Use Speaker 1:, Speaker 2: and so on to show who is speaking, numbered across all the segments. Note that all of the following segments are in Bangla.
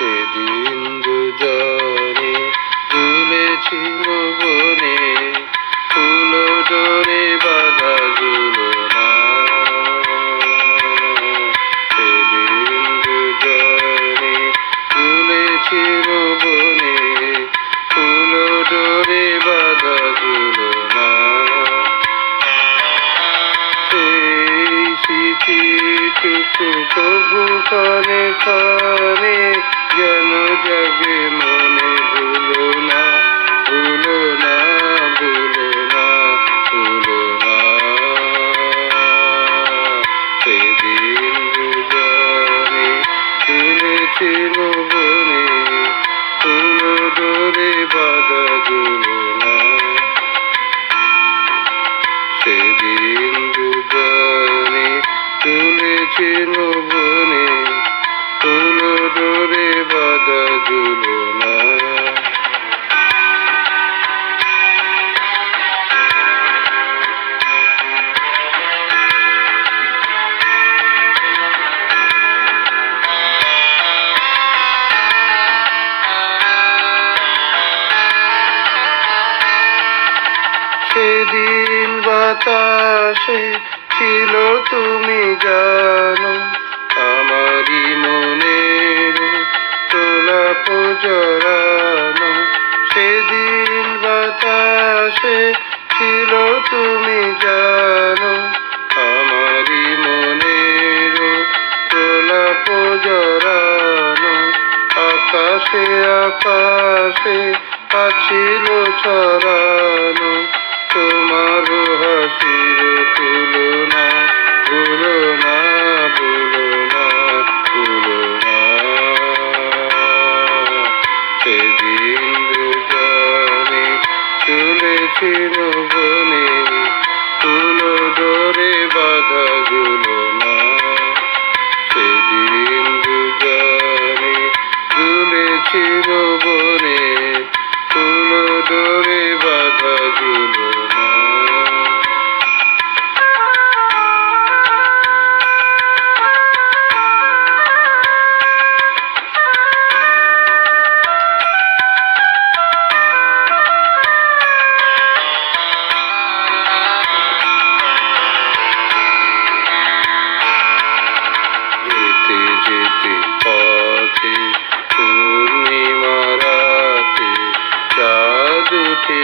Speaker 1: সেদিন দুজনে ঝুলেছি বনে, ফুল ডোরে বাঁধা ঝুলনা সেদিন দুজনে ঝুলেছি বনে, ফুল ডোরে বাঁধা ঝুলনা সেই স্মৃতিটুকু প্রভু কানে কানে যেন জাগে মনে, ভুলো না ভুলো না ভুলো না ভুলো না। সেদিন দুজনে তুলেছিল বনে, ফুল ডোরে বাঁধা সেদিন বাতাসে ছিল তুমি জানো, আমারই মনের তোলা জড়ানো সেদিন বাতাসে ছিল তুমি জানো, আমারই মনের তোলা জড়ানো আকাশে আকাশে আছিল ছড়ানো। তোমার হাসির তুলনা, ভুলো না ভুলো না ভুলো না। সেদিন দুজনে চলেছিল বনে, তুলো ডোরে বাঁধা ঝুলনা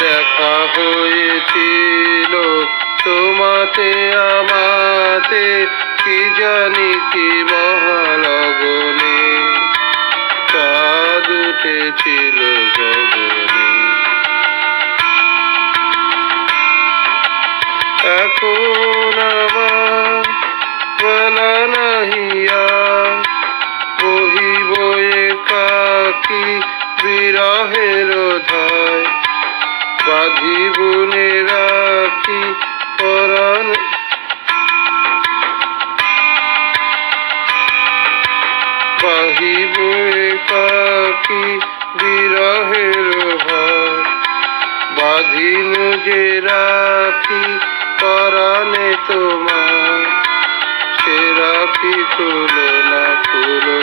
Speaker 1: দেখা হয়েছিল তোমাতে আমাতে কি জানি কি মহালগনে চাঁদ উঠেছিল গগনে এখন আমার একাকি বিরহের ধায় বাঁধিবনে রাখি পরাণ বাহিব একাকি বিরহের ভায় বাঁধিন যে রাখি পরাণে তোমার সে রাখি খুলো না খুলো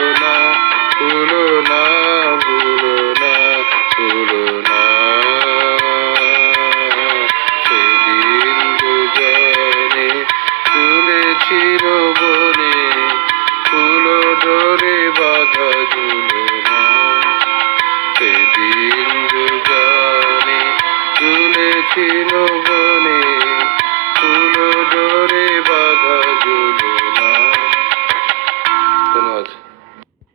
Speaker 1: Shinobuni.